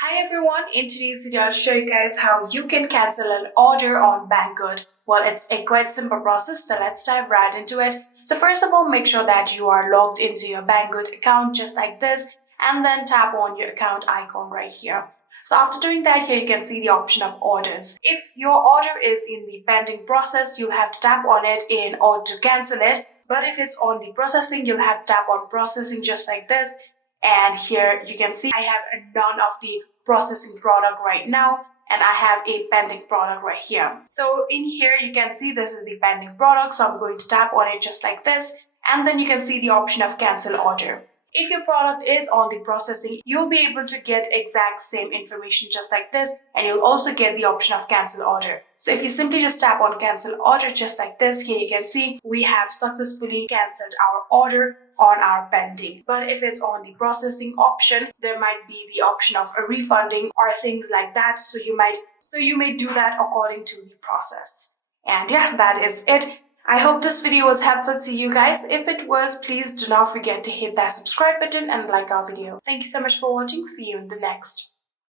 Hi everyone, in today's video I'll show you guys how you can cancel an order on Banggood. Well, it's a quite simple process, so let's dive right into it. So first of all, make sure that you are logged into your Banggood account just like this, and then tap on your account icon right here. So after doing that, here you can see the option of orders. If your order is in the pending process, you'll have to tap on it in order to cancel it. But if it's on the processing, you'll have to tap on processing just like this. And here you can see I have none of the processing product right now, and I have a pending product right here. So in here you can see this is the pending product, so I'm going to tap on it just like this, and then you can see the option of cancel order. If your product is on the processing, you'll be able to get exact same information just like this, and you'll also get the option of cancel order. So if you simply just tap on cancel order just like this, here you can see we have successfully cancelled our order on our pending. But if it's on the processing option, there might be the option of a refunding or things like that. So you may do that according to the process. And yeah, that is it. I hope this video was helpful to you guys. If it was, please do not forget to hit that subscribe button and like our video. Thank you so much for watching. See you in the next.